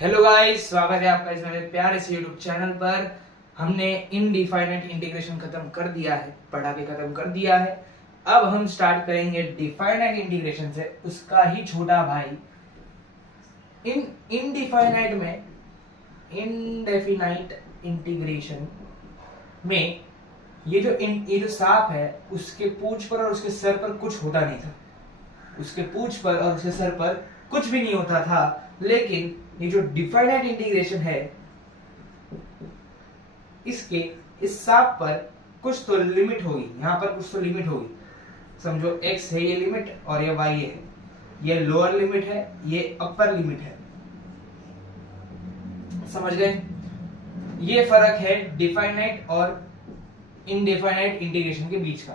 Hello guys, स्वागत है आपका इस मेरे प्यारे से यूट्यूब चैनल पर। हमने इनडिफाइनाइट इंटीग्रेशन खत्म कर दिया है, पढ़ा के खत्म कर दिया है। अब हम स्टार्ट करेंगे डिफाइनाइट इंटीग्रेशन से, उसका ही छोटा भाई इन इनडिफाइनाइट में। इनडेफिनाइट इंटीग्रेशन में ये जो सांप है, उसके पूंछ पर और उसके सर पर कुछ होता नहीं था। उसके पूंछ पर और उसके सर पर कुछ भी नहीं होता था। लेकिन ये जो डिफाइनाइट इंटीग्रेशन है, इसके इस सांप पर कुछ तो लिमिट होगी, यहां पर कुछ तो लिमिट होगी। समझो x है ये लिमिट और ये y है, ये लोअर लिमिट है, ये अपर लिमिट है। समझ गए? ये फर्क है डिफाइनाइट और इनडिफाइनाइट इंटीग्रेशन के बीच का।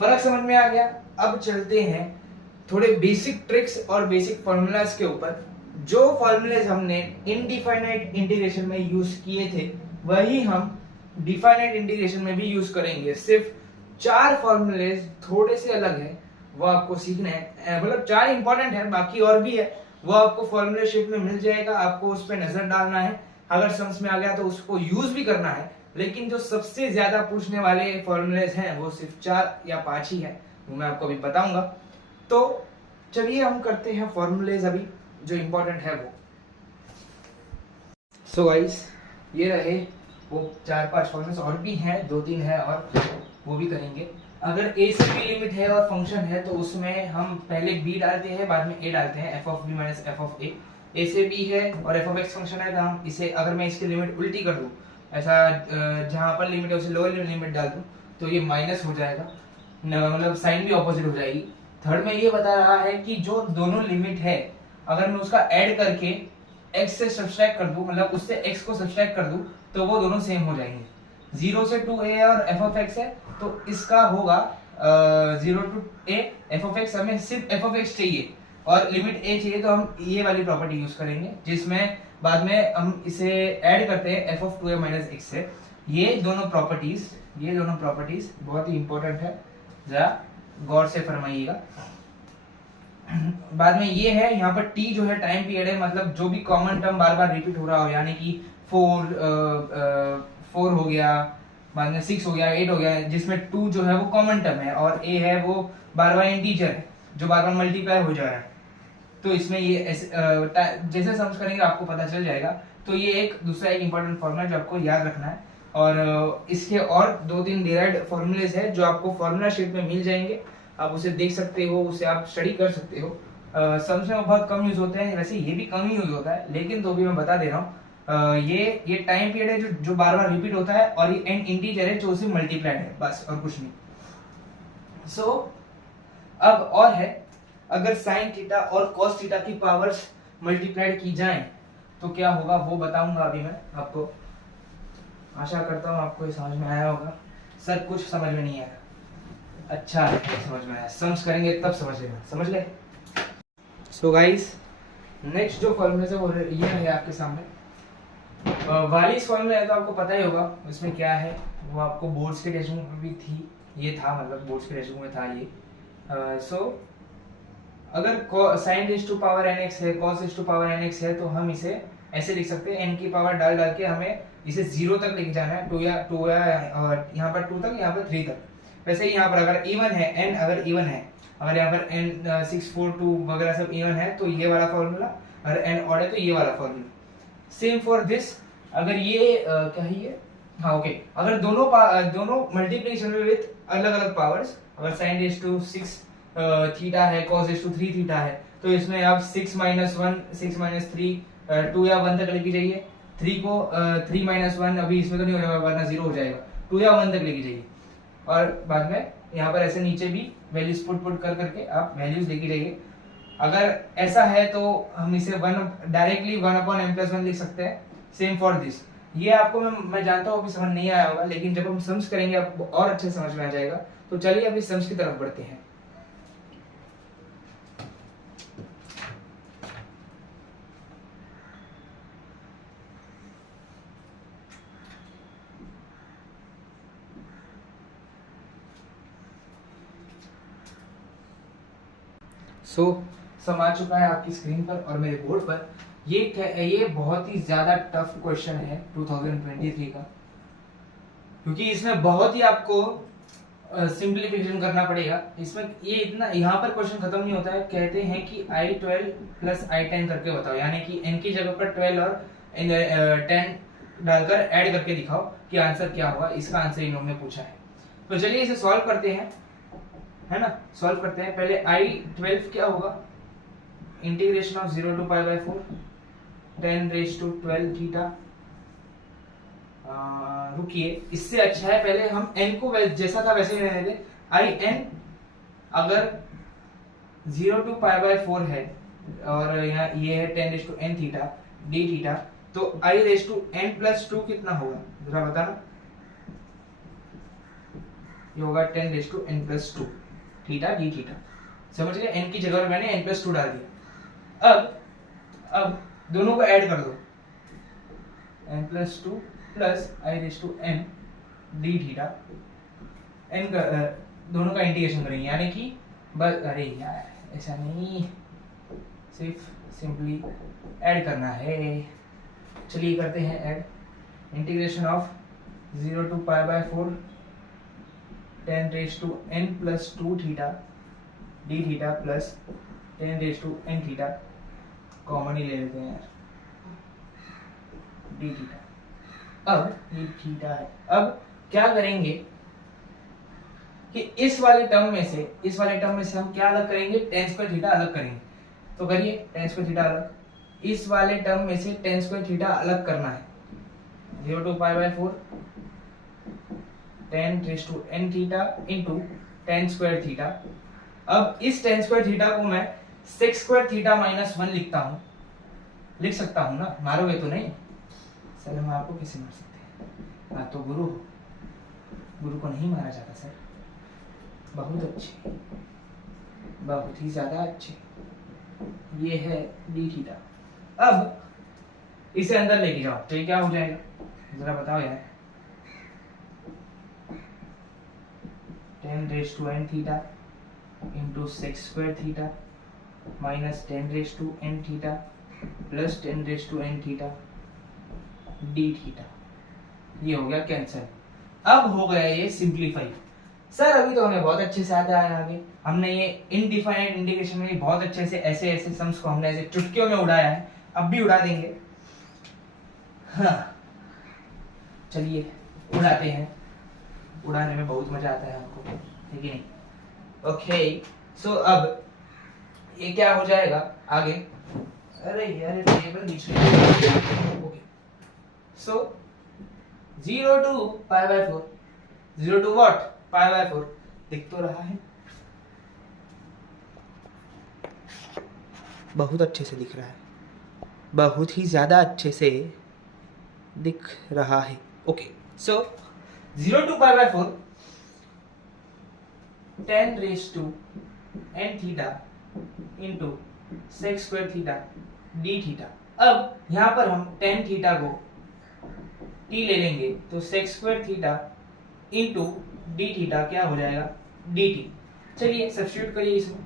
फर्क समझ में आ गया। अब चलते हैं थोड़े बेसिक ट्रिक्स और बेसिक फॉर्मूलाज के ऊपर। जो फॉर्मूलाज हमने इनडिफाइनाइट इंटीग्रेशन में यूज किए थे, वही हम डिफाइनाइट इंटीग्रेशन में भी यूज करेंगे। सिर्फ 4 फॉर्मूलाज थोड़े से अलग है, वो आपको सीखना है। मतलब 4 इंपॉर्टेंट है, बाकी और भी है, वो आपको फॉर्मूला शीट में मिल जाएगा। आपको उस पर नजर डालना है, अगर समझ में आ गया तो उसको यूज भी करना है। लेकिन जो सबसे ज्यादा पूछने वाले फॉर्मूलाज हैं, वो सिर्फ 4 या 5 ही है, वो मैं आपको अभी बताऊंगा। तो चलिए हम करते हैं फॉर्मूलेज अभी, जो इंपॉर्टेंट है वो। सो गाइस, ये रहे वो 4-5 फॉर्मूलेज, और भी हैं 2-3 है, और वो भी करेंगे। अगर a से b लिमिट है और फंक्शन है, तो उसमें हम पहले b डालते हैं, बाद में a डालते हैं, f of b minus f of a। a से b है और f ऑफ x फंक्शन है, तो हम इसे, अगर मैं इसकी लिमिट उल्टी कर दूं, ऐसा जहां पर लिमिट है उसे लोअर लिमिट डाल दूं, तो ये माइनस हो जाएगा, मतलब साइन भी ऑपोजिट हो जाएगी। थर्ड में ये बता रहा है कि जो दोनों लिमिट है, अगर मैं उसका ऐड करके x से सब्सट्रैक्ट कर दूं, मतलब उससे x को सब्सट्रैक्ट कर दूं, तो वो दोनों सेम हो जाएंगे। 0 से 2a और f ऑफ x है, तो इसका होगा 0 to a f of x। हमें सिर्फ f ऑफ x चाहिए और लिमिट a चाहिए, तो हम ये वाली प्रॉपर्टी यूज करेंगे, जिसमें बाद में हम इसे ऐड करते हैं f of 2a minus x से। ये दोनों प्रॉपर्टीज बहुत ही इंपॉर्टेंट है, जरा गौर से फरमाइएगा। बाद में ये है, यहाँ पर t जो है टाइम पीरियड है, मतलब जो भी कॉमन टर्म बार बार रिपीट हो रहा हो, यानी कि 4 हो गया, बाद में 6 हो गया, 8 हो गया, जिसमें 2 जो है वो कॉमन टर्म है और a है वो बार बार इंटीजर है जो बार बार मल्टीप्लाई हो जा रहा है। तो इसमें ये जैसे समझ करेंगे आपको पता चल जाएगा। तो ये एक दूसरा एक इंपॉर्टेंट फॉर्मूला जो आपको याद रखना है। और इसके और 2-3 डिराइव्ड फॉर्मूलेज है जो आपको फॉर्मूला शीट में मिल जाएंगे, आप उसे देख सकते हो, उसे आप स्टडी कर सकते हो। समझ में बहुत कम यूज होते हैं, वैसे ये भी कम ही यूज होता है, लेकिन तो भी मैं बता दे रहा हूँ। ये टाइम पीरियड है जो बार बार रिपीट होता है, और ये एन इंटीजर है जो उसे मल्टीप्लाइड है, बस और कुछ नहीं। सो अब और है, अगर साइन थीटा और कॉस थीटा की पावर्स मल्टीप्लाइड की जाएं तो क्या होगा, वो बताऊंगा अभी मैं आपको। आशा करता हूँ आपको ये समझ में आया होगा। सर कुछ समझ में नहीं आया, अच्छा है समझ में आया, समझ करेंगे तब समझ लेना, समझ गए? सो गाइस, नेक्स्ट जो फॉर्मूला है वो ये है आपके सामने। वालिस फॉर्मूला है तो आपको पता ही होगा इसमें क्या है, वो आपको बोर्ड्स के टेस्ट में भी थी, ये था, मतलब बोर्ड्स के टेस्ट में था ये। सो अगर sine raise to power nx है, cos raise to power nx है, तो हम इसे ऐसे लिख सकते हैं, n की पावर डाल डाल के हमें इसे 0 तक लेके जाना है, 2 या और यहाँ पर 2 तक, यहाँ पर 3 तक। वैसे ही यहाँ पर अगर इवन है n, अगर इवन है, अगर यहाँ पर n 6 4 2 वगैरह सब इवन है, तो ये वाला फॉर्मूला, अगर n ऑड है तो ये वाला फॉर्मूला। सेम फॉर दिस, अगर ये क्या है ये, हाँ ओके, अगर दोनों मल्टीप्लिकेशन में विद अलग अलग पावर्स, अगर साइन रेज टू 6 थीटा है, cos रेज टू 3 थीटा है, तो इसमें आप 6 माइनस 1 6 माइनस 3 2 या 1 तक लेके जाइए। 3 को 3 माइनस 1 अभी इसमें तो नहीं हो जाएगा, वरना 0 हो जाएगा, 2 या 1 तक लेके जाइए। और बाद में यहाँ पर ऐसे नीचे भी वैल्यूज पुट कर करके आप वैल्यूज लेके जाइए। अगर ऐसा है तो हम इसे डायरेक्टली 1/m+1 लिख सकते हैं। सेम फॉर दिस, ये आपको मैं जानता हूँ अभी समझ नहीं आया होगा, लेकिन जब हम समझ करेंगे आपको और अच्छे समझ में आ जाएगा। तो चलिए अभी समझ की तरफ बढ़ते हैं। सम आ चुका है आपकी स्क्रीन पर और मेरे बोर्ड पर। ये बहुत ही ज्यादा टफ क्वेश्चन है 2023 का, क्योंकि इसमें बहुत ही आपको सिंप्लीफिकेशन करना पड़ेगा। इसमें ये इतना यहाँ पर क्वेश्चन खत्म नहीं होता है। कहते हैं कि I12 प्लस I10 करके बताओ, यानी कि n की जगह पर 12 और 10 डालकर ऐड करके दिखाओ कि आंसर क्या होगा। इसका आंसर इन लोगों ने पूछा है। तो चलिए इसे सॉल्व करते हैं, है ना। सॉल्व करते हैं। पहले I12 क्या होगा, integration of 0 to π/4 10 raised to 12 theta. रुकिए, इससे अच्छा है पहले हम n को जैसा था वैसे ही रहने दे। In अगर 0 to π/4 है और यहाँ ये है 10 raised to n theta d theta, तो I raised to n plus 2 कितना होगा जरा बताना। ये होगा 10 raised to n plus 2 theta d theta. समझ गए, n की जगह पर मैंने n plus 2 डाल दिया। अब दोनों को ऐड कर दो, n plus 2 plus I raised to n d theta. n का दोनों का इंटीग्रेशन करेंगे, यानी कि बस, अरे यार ऐसा नहीं, सिर्फ सिंपली ऐड करना है। चलिए करते हैं add. Integration of 0 to π/4 10 raised to n plus 2 theta d theta plus 10 raised to n theta, common ही ले लेते हैं यार, d थीटा। अब ये थीटा है। अब क्या करेंगे कि इस वाले टर्म में से हम क्या अलग करेंगे, tan स्क्वायर थीटा अलग करेंगे। तो करिए tan स्क्वायर थीटा अलग। इस वाले टर्म में से tan स्क्वायर थीटा अलग करना है। 0 to π/4 10 raised to n theta into tan square theta. अब इस tan स्क्वायर थीटा को मैं sec स्क्वायर थीटा माइनस 1 लिख सकता हूँ ना। मारोगे तो नहीं सर, हम आपको कैसे मार सकते हैं, आप तो गुरु हो, गुरु को नहीं मारा जाता सर। बहुत अच्छे, बहुत ही ज्यादा अच्छे। ये है d थीटा। अब इसे अंदर लेके जाओ तो ये क्या हो जाएगा जरा बताओ यार। 10 raised to n theta into sec square theta minus 10 raised to n theta plus 10 raised to n theta d theta. ये हो गया कैंसिल। अब हो गया ये सिंप्लीफाई। सर अभी तो हमें बहुत अच्छे से आता है आगे। हमने ये इनडिफाइनाइट इंटीग्रेशन में बहुत अच्छे से ऐसे सम्स को हमने ऐसे चुटकियों में उड़ाया है, अब भी उड़ा देंगे। हाँ चलिए उड़ाते हैं, उड़ाने में बहुत मजा आता है हमको, है कि नहीं। ओके सो अब ये क्या हो जाएगा आगे। अरे यार टेबल नीचे। Okay so 0 to π/4 0 to what π/4 दिख तो रहा है, बहुत अच्छे से दिख रहा है, बहुत ही ज्यादा अच्छे से दिख रहा है। Okay so 0 to π/4 10 raised to n theta into sec square theta d theta. अब यहाँ पर हम tan थीटा को t ले लेंगे तो sec square theta into d theta क्या हो जाएगा dt। चलिए सब्स्टिट्यूट करिए इसमें।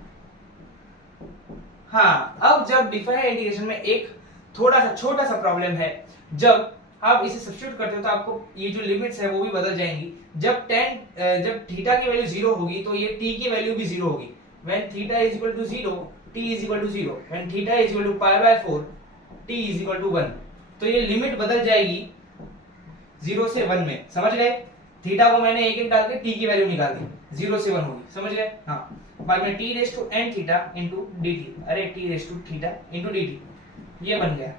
हाँ अब जब डिफरेंट इंटीग्रेशन में एक थोड़ा सा छोटा सा प्रॉब्लम है, जब आप इसे सब्स्टिट्यूट करते हो तो आपको ये जो लिमिट्स है वो भी बदल जाएंगी। जब थीटा की वैल्यू 0 होगी तो ये t की वैल्यू भी 0 होगी। when theta is equal to 0 t is equal to 0 when theta is equal to π/4 t is equal to 1। तो ये लिमिट बदल जाएगी 0 से 1 में, समझ गए। थीटा को मैंने एक डाल के t की वैल्यू निकाल दी, 0 से 1 होगी, समझ गए। हाँ बाद में t raised to n theta into dt, अरे t raised to theta into dt, ये बन गया।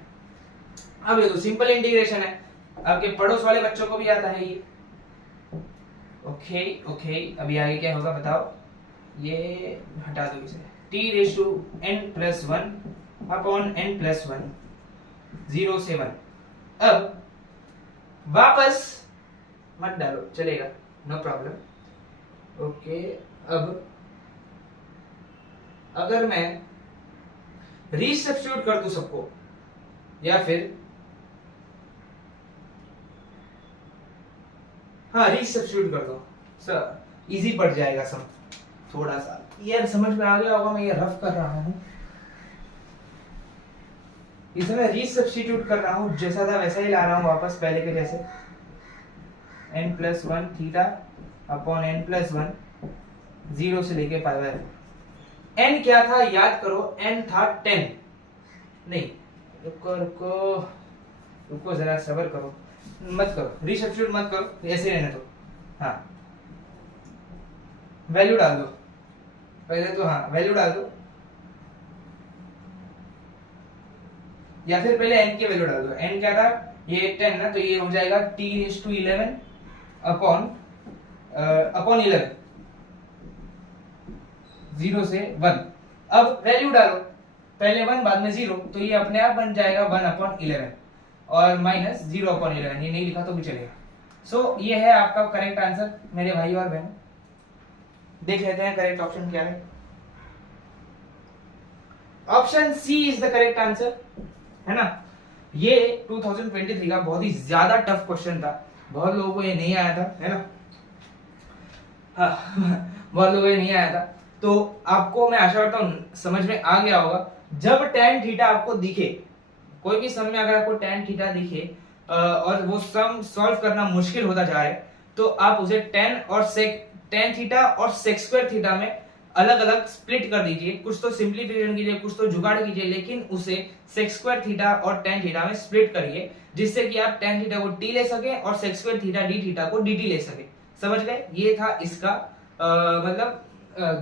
अब ये तो सिंपल इंटीग्रेशन है, आपके पड़ोस वाले बच्चों को भी आता है ये। ओके अभी आगे क्या होगा बताओ। ये हटा दो इसे, t raised to n plus 1 upon n plus 1 0 से 1। अब वापस मत डालो चलेगा, नो प्रॉब्लम। ओके अब अगर मैं रीसब्स्टिट्यूट कर दूं सबको, या फिर हाँ रीसब्स्टिट्यूट कर दो सर, इजी पड़ जाएगा सब। थोड़ा सा यार समझ में आ गया होगा, मैं ये रफ कर रहा हूं। इसे मैं रीसब्स्टिट्यूट कर रहा हूँ, जैसा था वैसा ही ला रहा हूँ वापस पहले के जैसे, n+1 थीटा अपॉन n+1 0 से लेके पाई बाय n क्या था याद करो, n था 10, नहीं रुको रुको रुको जरा सब्र करो, मत करो रीसब्स्टिट्यूट मत करो, ऐसे रहने दो। हाँ वैल्यू डाल दो पहले तो, हाँ वैल्यू डाल दो, या फिर पहले n की वैल्यू डाल दो। n क्या था, ये 10 ना, तो ये हो जाएगा t⁻11 अपॉन 11, 0 से 1। अब वैल्यू डालो, पहले 1 बाद में 0, तो ये अपने आप बन जाएगा 1/11 और माइनस 0/11, ये नहीं लिखा तो भी चलेगा। सो ये है आपका करेक्ट आंसर मेरे भाई और बहन। देख लेते हैं करेक्ट ऑप्शन क्या है। Option C is the correct answer, है ना। ये 2023 का बहुत ही ज्यादा टफ क्वेश्चन था, बहुत लोगों को ये नहीं आया था, है ना। हाँ बहुत लोगों को ये नहीं आया था, तो आपको मैं आशा करता हूँ समझ में आ गया होगा। जब tan थीटा आपको दिखे, कोई भी सम में अगर आपको tan थीटा दिखे और वो सम सॉल्व करना मुश्किल होता जा रहा है, तो आप उसे tan थीटा और sec² थीटा में अलग अलग स्प्लिट कर दीजिए, कुछ तो सिंप्लीफिकेशन कीजिए, कुछ तो जुगाड़ कीजिए, लेकिन उसे sec² थीटा और tan थीटा में स्प्लिट करिए, जिससे कि आप tan थीटा को t ले सके और sec² थीटा d थीटा को dt ले सके। समझ गए, ये था इसका मतलब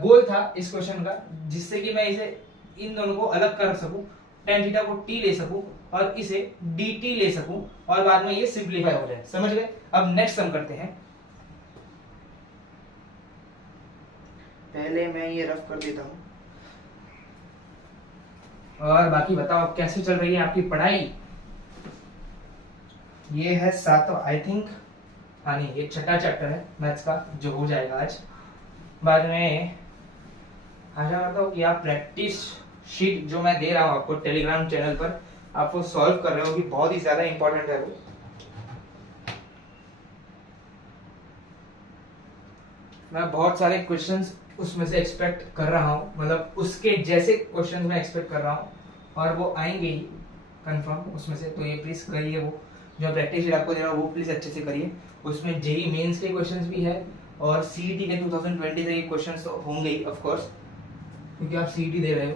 गोल था इस क्वेश्चन का, जिससे कि मैं इसे इन दोनों को अलग कर सकूं, tan थीटा को t ले सकूं और इसे dt ले सकूं, और बाद में ये सिंप्लीफाई हो जाए। समझ गए। अब नेक्स्ट सम करते हैं। पहले मैं ये रफ कर देता हूं, और बाकी बताओ अब कैसे चल रही है आपकी पढ़ाई। ये है 7वां आई थिंक, हाँ नहीं ये 6ठा चैप्टर है मैथ्स का, जो हो जाएगा आज। बाद में आशा करता हूँ कि आप प्रैक्टिस शीट जो मैं दे रहा हूँ आपको टेलीग्राम चैनल पर, आप वो सॉल्व कर रहे हो, कि बहुत ही ज्यादा इंपॉर्टेंट है वो। मैं बहुत सारे क्वेश्चंस उसमें से एक्सपेक्ट कर रहा हूँ, मतलब उसके जैसे क्वेश्चंस मैं एक्सपेक्ट कर रहा हूँ, और वो आएंगे ही कंफर्म उसमें से। तो ये प्लीज करिए, वो जो प्रैक्टिस शीट आपको दे रहा हूँ वो प्लीज अच्छे से करिए। उसमें जेईई मेंस के क्वेश्चंस भी है, और सीईटी के 2020 के क्वेश्चंस तो होंगे ही ऑफ कोर्स, क्योंकि आप सीईटी दे रहे हो।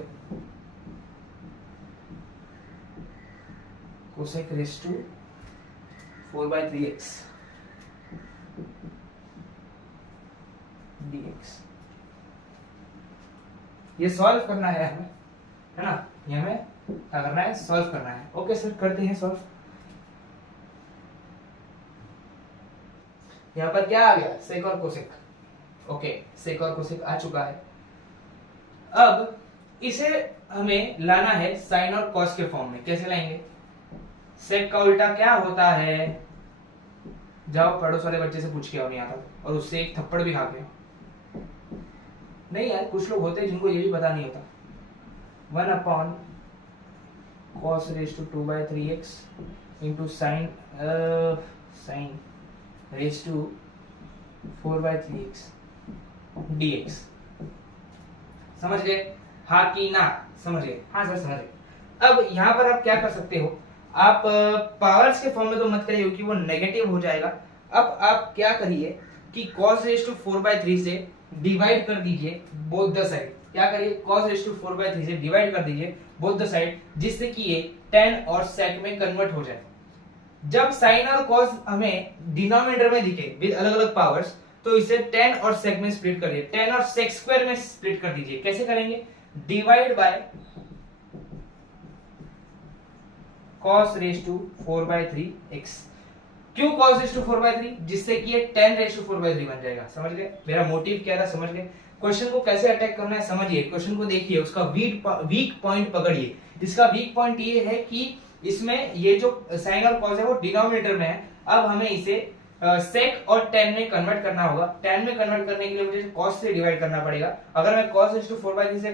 Cosec raise to 4/3x dx, ये सॉल्व करना है हमें, है ना। ये हमें क्या करना है, सॉल्व करना है। ओके सर, करते हैं सॉल्व। यहाँ पर क्या आ गया, सेक और कोसेक। ओके, सेक और कोसेक आ चुका है। अब इसे हमें लाना है साइन और कॉस के फॉर्म में। कैसे लाएंगे, सेक का उल्टा क्या होता है, जाओ पड़ोस वाले बच्चे से पूछ के आओ, नहीं आता और उससे एक थप्पड़ भी खा के। नहीं यार, कुछ लोग होते हैं जिनको ये भी पता नहीं होता। 1/cos raised to 2/3x into sin raised to 4/3x dx। समझ गए, हाँ कि ना, समझ गए। हाँ सर समझ गए। अब यहाँ पर आप क्या कर सकते हो, आप पावर्स के फॉर्म में तो मत करिए क्योंकि वो नेगेटिव हो जाएगा। अब आप क्या करिए कि cos raised to 4/3 से डिवाइड कर दीजिए बोथ द साइड। क्या करिए, cos raised to 4/3 से डिवाइड कर दीजिए बोथ द साइड, जिससे कि ये tan और sec में कन्वर्ट हो जाए। जब sin और cos हमें डिनोमिनेटर में दिखे विद अलग अलग पावर्स, तो इसे tan और sec में स्प्लिट करिए, tan और sec² में स्प्लिट कर दीजिए। कैसे करेंगे, divide by cos raised to 4/3x। क्यों cos raised to 4/3, जिससे कि ये tan raised to 4/3 बन जाएगा। समझ गए मेरा मोटिव क्या था, समझ गए। क्वेश्चन को कैसे अटैक करना है समझिए, क्वेश्चन को देखिए, उसका वीक पॉइंट पकड़िए। इसका वीक पॉइंट ये है कि इसमें ये जो साइन और कॉस है वो डिनोमिनेटर में है। अब हमें इसे सेक और tan में कन्वर्ट करना होगा। tan में कन्वर्ट करने के लिए मुझे cos से डिवाइड करना पड़ेगा। अगर मैं cos raised to 4/3 से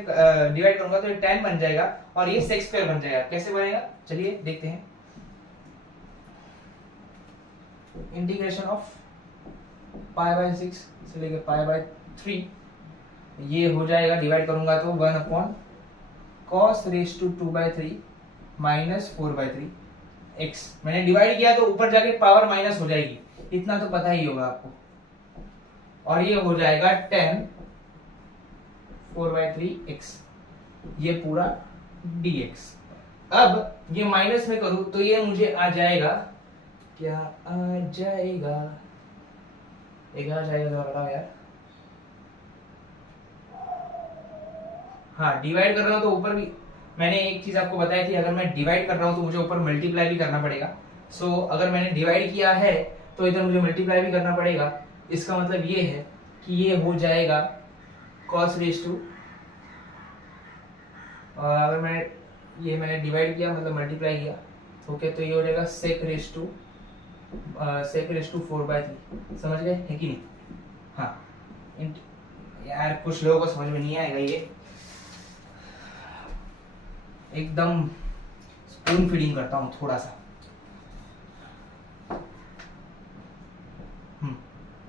डिवाइड करूंगा तो ये tan बन जाएगा और ये sec² बन जाएगा। कैसे बनेगा, चलिए देखते हैं। इंटीग्रेशन ऑफ π/6 से लेकर π/3, ये हो जाएगा, डिवाइड करूंगा तो 1/cos raised to 2/3 -4/3 x। मैंने डिवाइड किया तो ऊपर जाके पावर माइनस हो जाएगी, इतना तो पता ही होगा आपको। और ये हो जाएगा 10 4/3 x, ये पूरा dx। अब ये माइनस में करूं तो ये मुझे आ जाएगा, क्या आ जाएगा, एक आ जाएगा तो बताओ यार। हाँ, डिवाइड कर रहा हूं तो ऊपर भी मैंने एक चीज आपको बताई थी, अगर मैं डिवाइड कर रहा हूं तो मुझे ऊपर मल्टीप्लाई भी करना पड़ेगा। सो अगर मैंने डिवाइड किया है तो इधर मुझे मल्टीप्लाई भी करना पड़ेगा। इसका मतलब ये है कि ये हो जाएगा cos रेज टू, और अगर मैंने डिवाइड किया मतलब मल्टीप्लाई किया, ओके, तो ये हो जाएगा sec रेज टू 4/3। समझ गए है कि नहीं? हाँ यार, कुछ लोगों को समझ में नहीं आएगा, ये एकदम स्पून फीडिंग करता हूँ थोड़ा सा।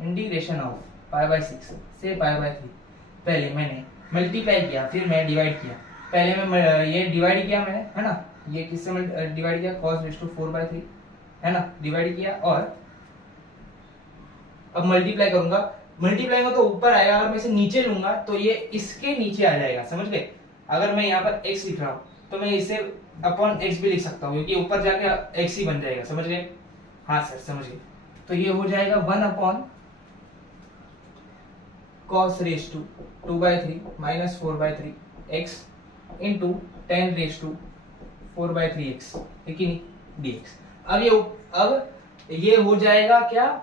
इंटीग्रेशन ऑफ π/6 से π/3। पहले मैंने मल्टीप्लाई किया, फिर मैं डिवाइड किया। पहले मैं ये डिवाइड किया मैंने, है ना, ये किससे डिवाइड किया, cos रेज टू 4/3, है ना, डिवाइड किया। और अब मल्टीप्लाई करूंगा, मल्टीप्लाई में तो ऊपर आएगा, अगर मैं इसे नीचे लूंगा तो ये इसके नीचे आ जाएगा। समझ गए? अगर मैं यहाँ पर x लिख रहा हूँ तो मैं इसे अपॉन x भी लिख सकता हूँ, क्योंकि ऊपर जाके x ही बन जाएगा। समझ गए? हाँ सर, समझ गए। तो ये हो जाएगा 1 cos raise to 2/3 -4/3 x into 10 raise to 4/3 x, है कि नहीं, dx। अब ये हो जाएगा क्या,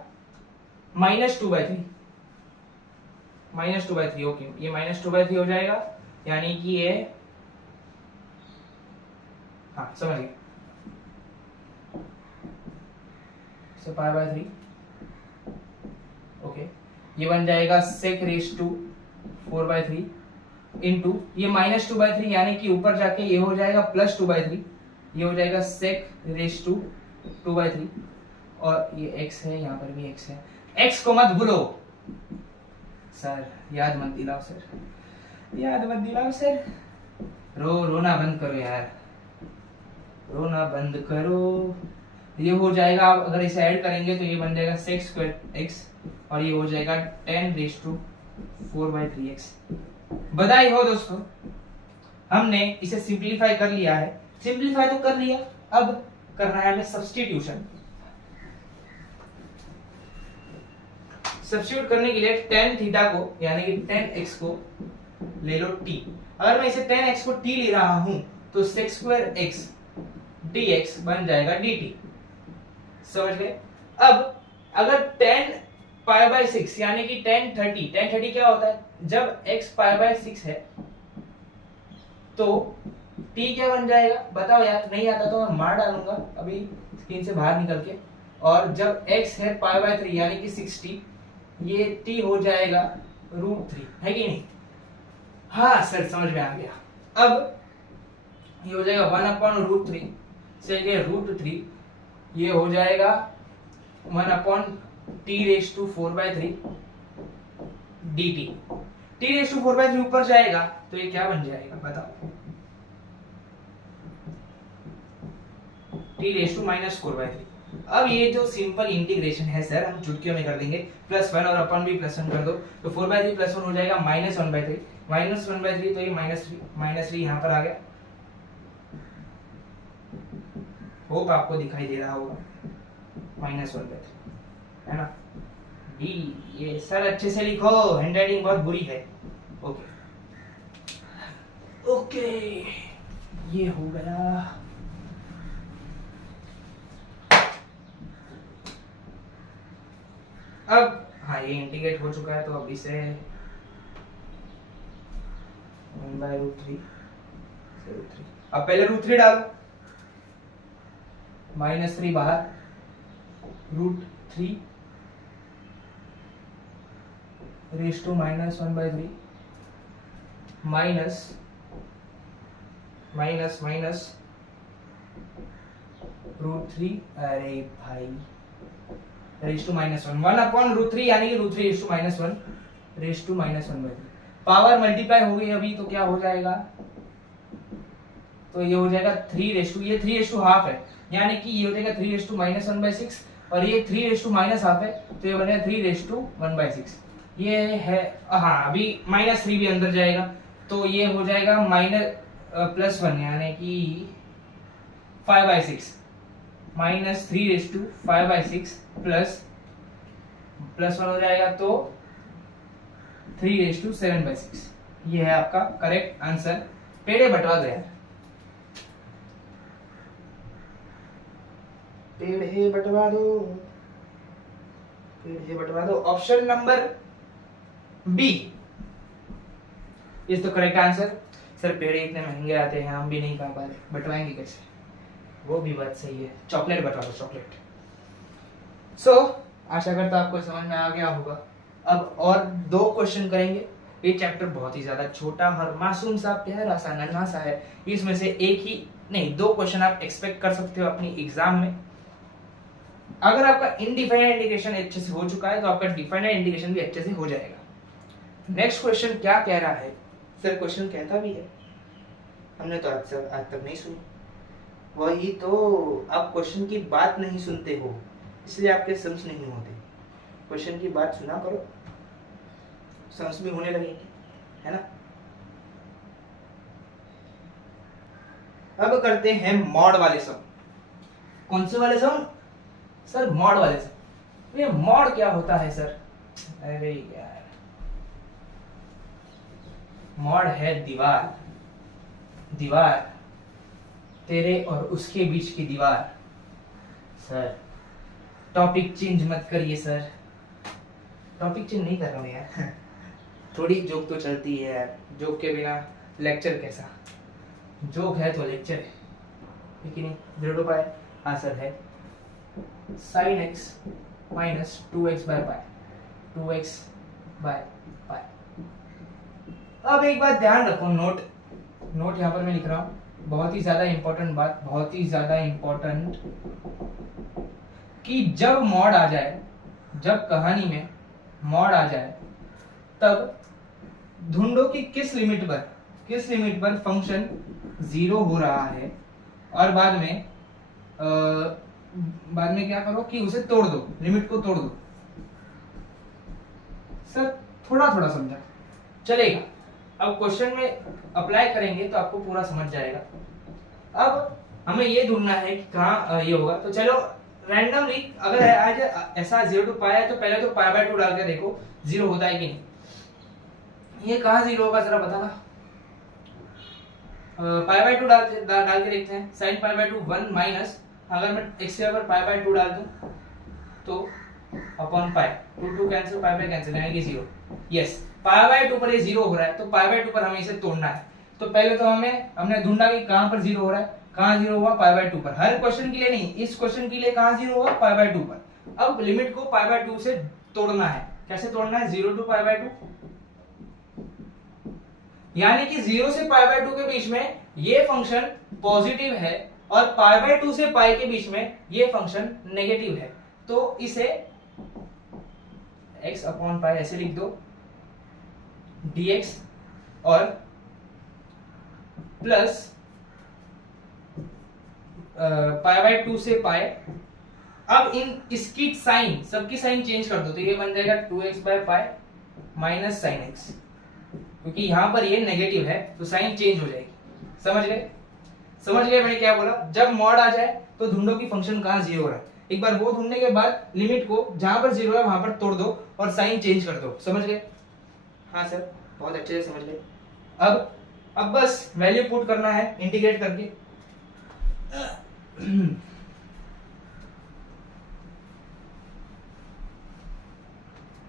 -2/3 ओके, ये -2/3 हो जाएगा, यानी कि ये, हाँ समझ गए, so π/3 ओके। ये बन जाएगा sec रेज टू 4/3 इंटू ये -2/3, यानी कि ऊपर जाके ये हो जाएगा +2/3, ये हो जाएगा sec रेज टू 2/3, और ये x है, यहाँ पर भी x है। x को मत भूलो सर, याद मत दिलाओ सर, याद मत दिलाओ सर। रोना बंद करो यार, रोना बंद करो। ये हो जाएगा, अगर इसे ऐड करेंगे तो ये बन जाएगा sec² x, और ये हो जाएगा 10 रेज टू 4/3 x। बधाई हो दोस्तों, हमने इसे सिंप्लीफाई कर लिया है। सिंप्लीफाई तो कर लिया, अब करना है हमें सब्स्टिट्यूशन। सब्स्टिट्यूट करने के लिए tan थीटा को, यानी कि 10x को ले लो t। अगर मैं इसे 10x को t ले रहा हूं तो sec² x dx बन जाएगा dt। समझ गए? अब अगर 10 π/6 यानी कि tan 30 क्या होता है, जब x π/6 है तो t क्या बन जाएगा बताओ यार, नहीं आता तो मैं मार डालूंगा अभी स्क्रीन से बाहर निकल के। और जब x है π/3 यानी कि 60, ये t हो जाएगा √3, है कि नहीं? हाँ सर, समझ में आ गया। अब ये हो जाएगा 1/√3 से √3, ये हो जाएगा 1/t raise to 4/3 dt। t raise to 4/3 ऊपर जाएगा तो ये क्या बन जाएगा बताओ, t रेज टू -4/3। अब ये जो सिंपल इंटीग्रेशन है सर, हम चुटकियों में कर देंगे, +1 और अपन भी +1 कर दो, तो 4/3 +1 हो जाएगा -1/3, -1/3 तो ये -3 यहाँ पर आ गया। होप आपको दिखाई दे रहा होगा, -1/3, है ना। डी, ये सर अच्छे से लिखो, हैंडराइटिंग बहुत बुरी है। ओके ओके, ये हो गया। अब हाँ, ये इंटीग्रेट हो चुका है, तो अब इसे 1/√3 से √3, अब पहले √3 डालो, -3 बाहर, √3 रेज टू -1/3 माइनस √3, अरे भाई, रेज टू -1, 1/√3 यानी कि √3 raise to -1 raise to -1/3। Power multiply हो गई अभी, तो क्या हो जाएगा, तो ये हो जाएगा 3 ये 3:1/2 है, यानी कि ये हो जाएगा 3 - 1/6 और ये 3 - है, तो ये बनेगा 3 1/6। ये है, हाँ अभी -3 भी अंदर जाएगा, तो ये हो जाएगा +1 यानी कि 5/6 -3/5/6 +1 हो जाएगा तो 3/7/6। ये है आपका करेक्ट आंसर। पेड़े बंटवा दो यार, पेड़े बंटवा दो, पेड़े बंटवा दो। Option number B is the correct answer. Sir पेड़े इतने महंगे आते हैं, हम भी नहीं खा पा रहे, बंटवाएंगे कैसे? वो भी बात सही है, चॉकलेट बंटवा दो, चॉकलेट। सो आशा करता आपको समझ में आ गया होगा। अब और 2 क्वेश्चन करेंगे। ये चैप्टर बहुत ही ज्यादा छोटा और मासूम सा, प्यारा सा, नन्हा सा है। इसमें से एक ही नहीं 2 क्वेश्चन आप एक्सपेक्ट कर सकते हो अपनी एग्जाम में। अगर आपका इनडिफाइनाइट इंडिकेशन अच्छे से हो चुका है तो आपका डिफाइनाइट इंडिकेशन भी अच्छे से हो जाएगा। नेक्स्ट क्वेश्चन क्या कह रहा है? सर क्वेश्चन कहता भी है, हमने तो आज तक नहीं सुनी। वही तो, आप क्वेश्चन की बात नहीं सुनते हो, इसलिए आपके समझ नहीं होते। क्वेश्चन की बात सुना करो, समझ भी होने लगेगी, है ना। अब करते हैं मॉड वाले सम। कौन से वाले सम? सर मॉड वाले सम। ये मॉड क्या होता है सर? अरे यार, मॉड है दीवार, दीवार तेरे और उसके बीच की दीवार। सर टॉपिक चेंज मत करिए सर, टॉपिक चेंज नहीं कर रहा हूँ यार। थोड़ी जोक तो चलती है यार, जोक के बिना लेक्चर कैसा? जोक है तो लेक्चर है, लेकिन 0 to पाई आंसर है sin x - 2x/π, 2x/π। अब एक बात ध्यान रखो, नोट यहाँ पर मैं लिख रहा हूँ, बहुत ही ज्यादा इंपॉर्टेंट बात, बहुत ही ज्यादा इंपॉर्टेंट, कि जब मॉड आ जाए, जब कहानी में मॉड आ जाए, तब ढूंढो कि किस लिमिट पर फंक्शन 0 हो रहा है, और बाद में क्या करो कि उसे तोड़ दो, लिमिट को तोड़ दो। सर थोड़ा थोड़ा समझा चलेगा, अब क्वेश्चन में अप्लाई करेंगे तो आपको पूरा समझ जाएगा। अब हमें ये ढूंढना है कि कहाँ ये होगा, तो चलो रैंडमली, अगर आज ऐसा 0 to पाई है तो पहले तो π/2 डाल के देखो 0 होता है कि नहीं। ये कहाँ 0 होगा जरा बताना। π/2 डाल के देखते हैं। sin π/2 1 माइनस, अगर मैं x पर π/2 डाल दूं तो upon pi, 2 cancel, pi cancel, यानी कि 0। यस, π/2 पर ये 0 हो रहा है, तो π/2 पर हमें इसे तोड़ना है। तो पहले तो हमने ढूंढा कि कहां पर 0 हो रहा है। कहां 0 हुआ? π/2 पर। हर क्वेश्चन के लिए नहीं, इस क्वेश्चन के लिए कहां 0 हुआ? π/2 पर। अब लिमिट को π/2 से तोड़ना है। कैसे तोड़ना है? 0 to π/2, यानी कि 0 से π/2 के बीच में ये फंक्शन पॉजिटिव है और π/2 से पाई के बीच में ये फंक्शन नेगेटिव है। तो इसे x/π ऐसे लिख दो, dx, और प्लस π/2 से पाई। अब इसकी साइन, सबकी साइन चेंज कर दो, तो ये बन जाएगा 2x/π माइनस साइन x, क्योंकि यहां पर ये नेगेटिव है तो साइन चेंज हो जाएगी। समझ गए मैंने क्या बोला? जब मॉड आ जाए तो ढूंढो कि फंक्शन कहां 0 हो रहा है। एक बार वो ढूंढने के बाद लिमिट को जहां पर 0 है वहां पर तोड़ दो और साइन चेंज कर दो। समझ गए? हाँ सर, बहुत अच्छे से समझ गए। अब बस वैल्यू पुट करना है इंटीग्रेट करके।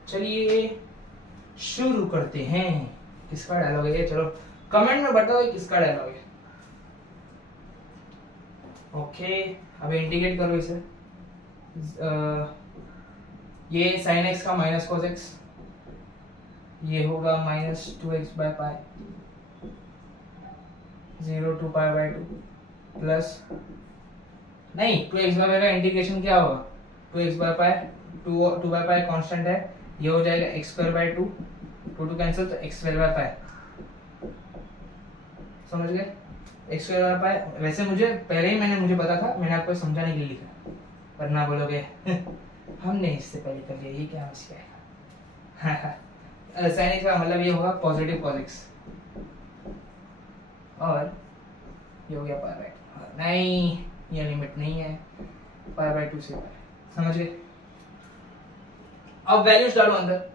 चलिए शुरू करते हैं। किसका डायलॉग है ये? चलो कमेंट में बताओ ये किसका डायलॉग है। ओके, अब इंटीग्रेट करो इसे। ये sin x का माइनस cos x, ये होगा माइनस 2x/π 0 to π/2 प्लस, नहीं 2x/π का इंटीग्रेशन क्या होगा? 2x/π 2/π कांस्टेंट है, ये हो जाएगा x²/2, 2 कैंसिल, तो x²/π। समझ गए? एक्स स्क्वायर बार पाई, वैसे मुझे पहले ही मुझे पता था, मैंने आपको समझाने के लिए लिखा, वरना बोलोगे हमने इससे पहले कर लिया, ये क्या मसला है। साइन एक्स का मतलब ये होगा पॉजिटिव कॉस एक्स, और ये हो गया पाई बाय टू। नहीं, ये लिमिट नहीं है, पाई बाय टू से पाई, समझ गए। अब वैल्यूज डालो अंदर,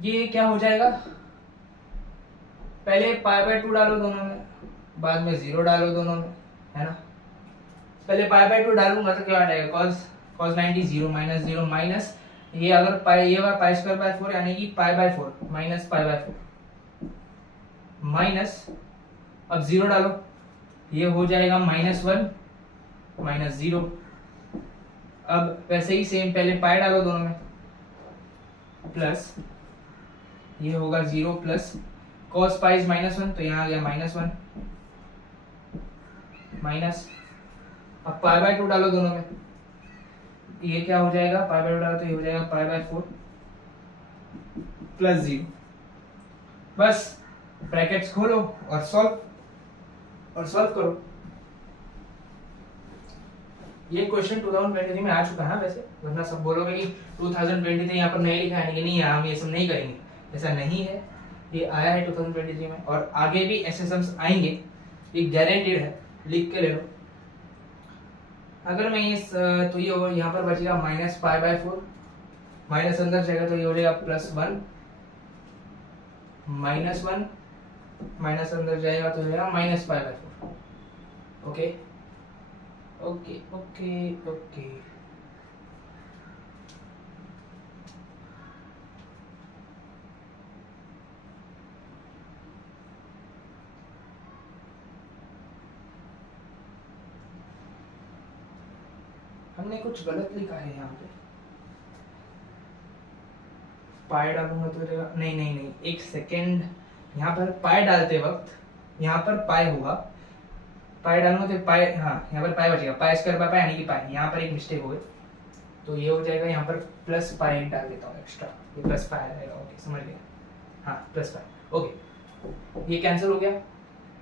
ये क्या हो जाएगा, पहले पाई बाय टू डालो दोनों में, बाद में 0 डालो दोनों में, है ना। पहले पाई बाय टू डालूंगा तो क्या आ जाएगा, कॉस कॉस 90 0 माइनस 0 माइनस, ये अगर पाई, ये पाई स्क्वायर बाय 4 यानी कि pi bye 4 minus pi by 4 minus, अब 0 डालो, ये हो जाएगा -1 माइनस 0। अब वैसे ही सेम, पहले पाई डालो दोनों में, प्लस ये होगा 0 प्लस cos पाई इज -1, तो यहाँ आ गया -1 माइनस, अब पाई बाय 2 डालो दोनों में, ये क्या हो जाएगा, पाई बाय 2 डालो तो ये हो जाएगा पाई बाय 4 प्लस 0। बस ब्रैकेट्स खोलो और सॉल्व करो। ये क्वेश्चन 2023 में आ चुका है वैसे, वरना सब बोलोगे कि 2023 यहाँ पर नहीं लिखा है कि नहीं, हम ये सब नहीं करेंगे, ऐसा नहीं है, ये आया है 2023 में, और आगे भी ऐसे सम्स आएंगे, ये गारंटीड है, लिख के ले लो। अगर मैं इस तो ये यहाँ पर बचेगा माइनस पाई बाय 4, माइनस अंदर जाएगा तो ये हो जाएगा +1 -1, माइनस अंदर जाएगा तो हो जाएगा minus pi by 4। Okay okay okay okay, हमने कुछ गलत लिखा है यहाँ पे, पाई डालूंगा तो नहीं नहीं नहीं, एक सेकेंड, यहाँ पर पाई डालते वक्त यहाँ पर पाई होगा, पाई डालूंगा तो पाई, हाँ यहाँ पर पाई बचेगा, पाई स्क्वायर बाय पाई यानी कि पाई, यहाँ पर एक मिस्टेक हो गई, तो ये हो जाएगा, यहाँ पर प्लस पाई डाल देता हूँ एक्स्ट्रा, ये प्लस पाई रहेगा। ओके समझ गया, हाँ प्लस पाई। ओके ये कैंसिल हो गया,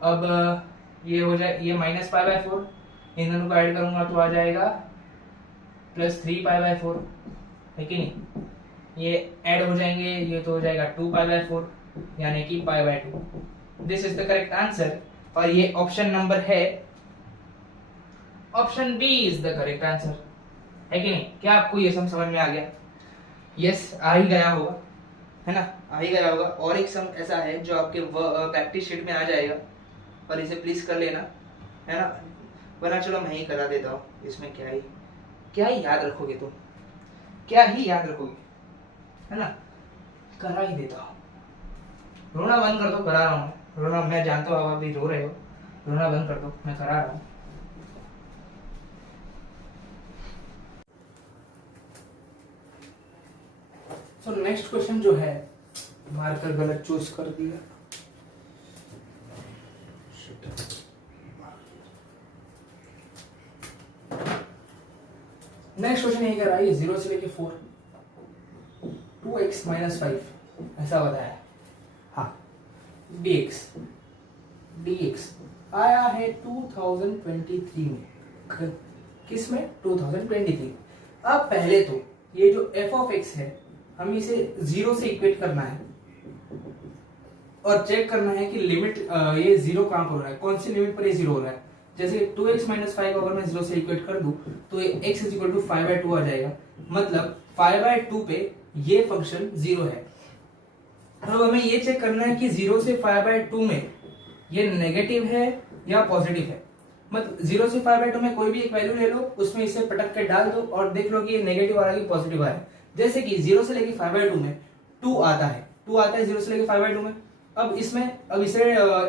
अब ये हो जाए, ये माइनस पाई बाय 4, इन दोनों को ऐड करूंगा तो आ जाएगा +3 पाई बाय 4, है कि नहीं, ये ऐड हो जाएंगे, ये तो हो जाएगा 2 पाई बाय 4 यानी कि pi by 2। This is the correct answer, और ये ऑप्शन नंबर है, option B is the correct answer, है कि नहीं। क्या आपको ये सब समझ में आ गया? यस आ ही गया होगा, है ना, आ ही गया होगा। और एक सम ऐसा है जो आपके प्रैक्टिस शीट में आ जाएगा, और इसे प्लीज कर लेना, है ना, वरना चलो मैं ही करा देता हूँ, इसमें क्या ही याद रखोगे तुम, क्या ही याद रखोगे, है ना, करा ही देता हूँ। रोना बंद कर दो, करा रहा हूँ, रोना, मैं जानता हूँ आप अभी रो रहे हो, रोना बंद कर दो, मैं करा रहा हूँ। सो नेक्स्ट क्वेश्चन जो है, मार्कर गलत चूज कर दिया, नेक्स्ट क्वेश्चन यही कह रहा है, ये 0 से लेके 4 2x - 5 ऐसा बताया है, हाँ dx आया है 2023 में, किस में, 2023। अब पहले तो ये जो f(x) है, हमें इसे 0 से इक्वेट करना है और चेक करना है कि लिमिट ये 0 कहां पर हो रहा है, कौन सी लिमिट पर ये 0 हो रहा है। जैसे 2x - 5 अगर मैं 0 से इक्वेट कर दूं तो ये x = 5/2 आ जाएगा, मतलब 5/2 पे ये फंक्शन 0 है। अब हमें ये चेक करना है कि 0 से 5/2 में ये नेगेटिव है या पॉजिटिव है। मतलब 0 से 5/2 में कोई भी एक वैल्यू ले लो, उसमें इसे पटक के डाल दो और देख लो कि ये नेगेटिव आ रहा है कि पॉजिटिव आ रहा है। जैसे कि 0 से लेके 5/2 में 2 आता है, 0 से लेके 5/2 में। अब इसे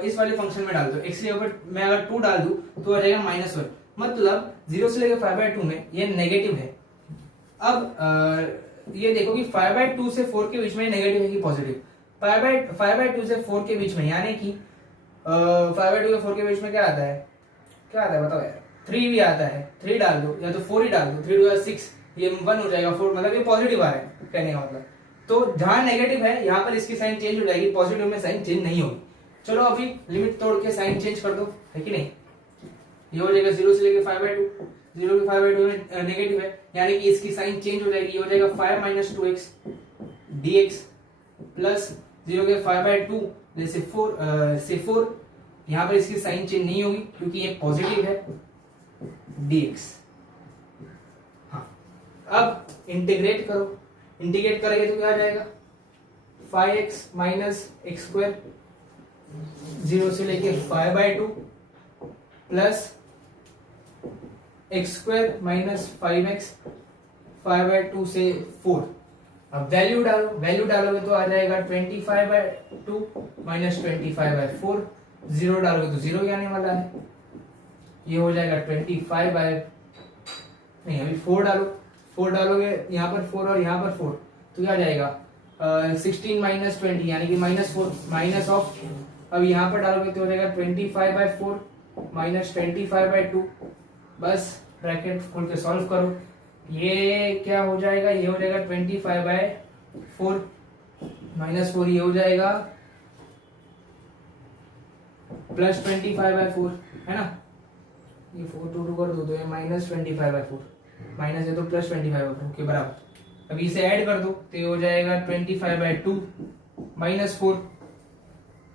इस वाले फंक्शन में डाल दो, x के ऊपर मैं अगर 2 डाल दूं तो आ जाएगा -1, मतलब 0 से लेके 5/2 में ये नेगेटिव है। अब ये देखो कि 5/2 से 4 के बीच में नेगेटिव है कि पॉजिटिव। 5/2 से 4 के बीच में, यानी कि 5/2 से 4 के बीच में क्या आता है बताओ यार, 3 भी आता है, 3 डाल दो या तो 4 ही डाल दो, 3 2 6, ये 1 हो जाएगा, 4 मतलब ये पॉजिटिव आ रहा है कहने का मतलब। तो जहां नेगेटिव है यहाँ पर इसकी साइन चेंज हो जाएगी, पॉजिटिव में साइन चेंज नहीं होगी। चलो अभी लिमिट तोड़ के साइन चेंज कर दो, है कि नहीं। ये हो जाएगा 0 से लेके 5/2, 0 के 5/2 में नेगेटिव है, यानी कि इसकी साइन चेंज हो जाएगी, ये हो जाएगा 5 - 2x dx प्लस 0 के 5/2 जैसे 4 यहाँ पर इसकी साइन चेंज नहीं होगी क्योंकि ये पॉजिटिव है dx। हाँ, अब इंटीग्रेट करो, इंटीग्रेट करेंगे तो क्या आ जाएगा 5x - x², 0 से लेके 5/2 प्लस x² - 5x, 5/2 से 4। अब वैल्यू डालो, वैल्यू डालोगे तो आ जाएगा 25/2 - 25/4, 0 डालोगे तो 0 ही आने वाला है, ये हो जाएगा नहीं अभी 4 डालो, 4 डालोगे यहाँ पर 4 और यहाँ पर 4 तो क्या आ जाएगा 16 - 20 यानी कि -4 माइनस ऑफ, अब यहाँ पर डालोगे तो हो जाएगा 25/4 - 25/2, बस ब्रैकेट खोल के सॉल्व करो, ये क्या हो जाएगा, ये हो जाएगा 25/4 -4, ये हो जाएगा प्लस 25/4 है ना, ये 4 2 कर दो तो ये -25/4 माइनस है तो प्लस 25/4 के बराबर। अभी इसे ऐड कर दो तो ये हो जाएगा 25/2 -4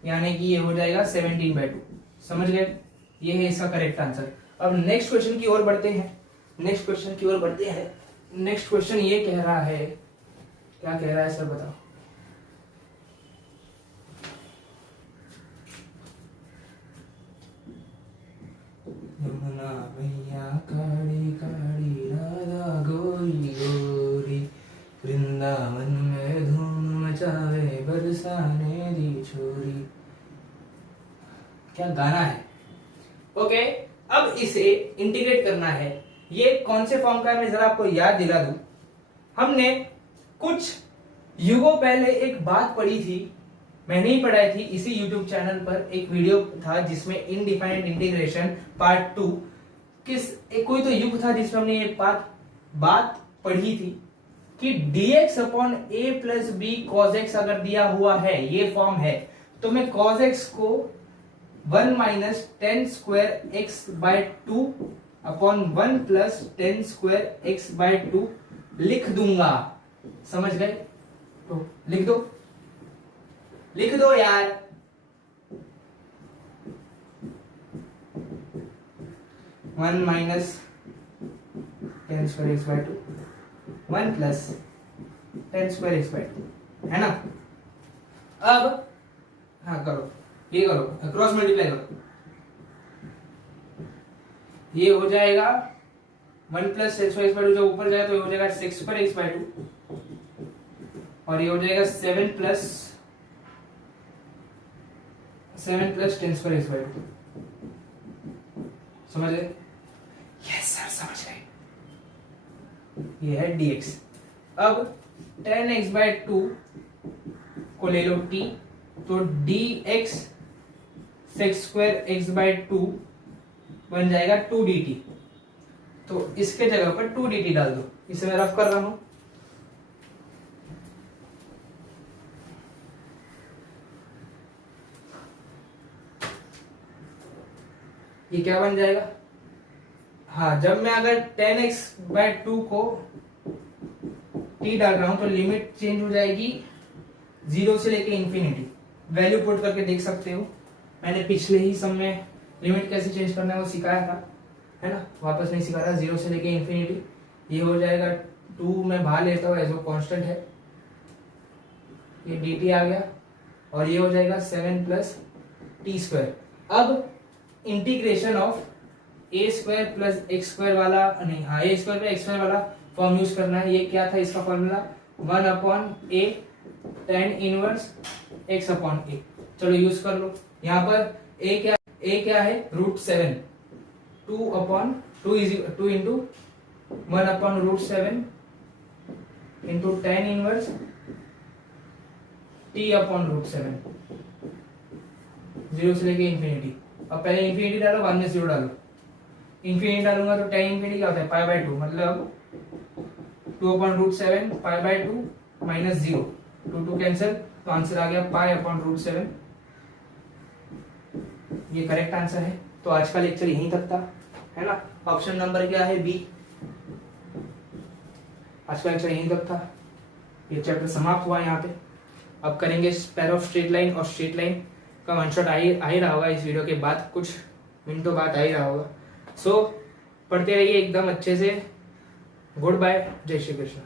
यानी कि ये हो जाएगा 17/2। समझ गए, ये है इसका करेक्ट आंसर। अब नेक्स्ट क्वेश्चन की ओर बढ़ते हैं, नेक्स्ट क्वेश्चन की ओर बढ़ते हैं। नेक्स्ट क्वेश्चन ये कह रहा है, क्या कह रहा है सर बताओ। यमुना मैया काली काली राधा गोरी गोरी, वृंदावन में धूम मचावे बरसाने दी छोरी। क्या गाना है। ओके, अब इसे इंटीग्रेट करना है। ये कौन से फॉर्म का है मैं जरा आपको याद दिला दूं। हमने कुछ युगों पहले एक बात पढ़ी थी, मैंने ही पढ़ाई थी, इसी YouTube चैनल पर एक वीडियो था जिसमें इनडिफाइनेट इंटीग्रेशन पार्ट 2 कोई तो युग था जिसमें हमने ये बात पढ़ी थी कि dx upon a plus B cos x अगर दिया हुआ है, ये फॉर्म है, तो मैं cos x को 1 minus 10 square x/2 upon 1 plus 10 square x/2 लिख दूंगा। समझ गए, तो लिख दो यार। One minus 10 square x/2 1 plus 10 square x/2 है ना। अब हाँ करो, ये करो क्रॉस मल्टीप्लाई करो, ये हो जाएगा 1 प्लस 10 स्क्वायर x/2 जब ऊपर जाए तो ये हो जाएगा 6 स्क्वायर x/2 और ये हो जाएगा 7 प्लस 10 स्क्वायर x/2। समझ गए? यस सर समझ गए। ये है dx। अब 10x/2 को ले लो t, तो dx sec स्क्वायर x/2 बन जाएगा 2 dt। तो इसके जगह पर 2 dt डाल दो, इसे मैं रफ कर रहा हूं। ये क्या बन जाएगा, हाँ जब मैं अगर 10x/2 को t डाल रहा हूं तो लिमिट चेंज हो जाएगी 0 से लेके इंफिनिटी। वैल्यू पुट करके देख सकते हो, मैंने पिछले ही सम में लिमिट कैसे चेंज करना है वो सिखाया था, है ना, वापस नहीं सिखा रहा। 0 से लेके इंफिनिटी, ये हो जाएगा 2 मैं बाहर लेता हूँ एज वो कांस्टेंट है, ये dt आ गया और ये हो जाएगा 7 प्लस टी स्क्वायर। अब integration of a square plus x square वाला, नहीं हाँ a square plus x square वाला फॉर्म यूज करना है। ये क्या था इसका formula, 1/a tan inverse x upon a। चलो यूज कर लो। यहाँ पर a क्या है √7, 2 into 1/√7 into tan inverse t upon √7, 0 से लेके इंफिनिटी। अब पहले इंफिनिटी डालो, बाद में 0 डालो। इंफिनिटी डालूंगा तो tan इंफिनिटी क्या होता है π/2, मतलब 2/√7 π/2 माइनस 0, 2 कैंसिल, तो आंसर आ गया π/√7। ये करेक्ट आंसर है। तो आज का लेक्चर यहीं तक था। है ना। ऑप्शन नंबर क्या है? बी। आज का लेक्चर यहीं तक था, ये चैप्टर समाप्त हुआ यहाँ पे। अब करेंगे पेयर ऑफ स्ट्रेट लाइन, और स्ट्रेट लाइन का वन शॉट आ ही रहा होगा इस वीडियो के बाद, कुछ मिनटों बाद आ ही रहा होगा। सो पढ़ते रहिए एकदम अच्छे से। गुड बाय, जय श्री कृष्ण।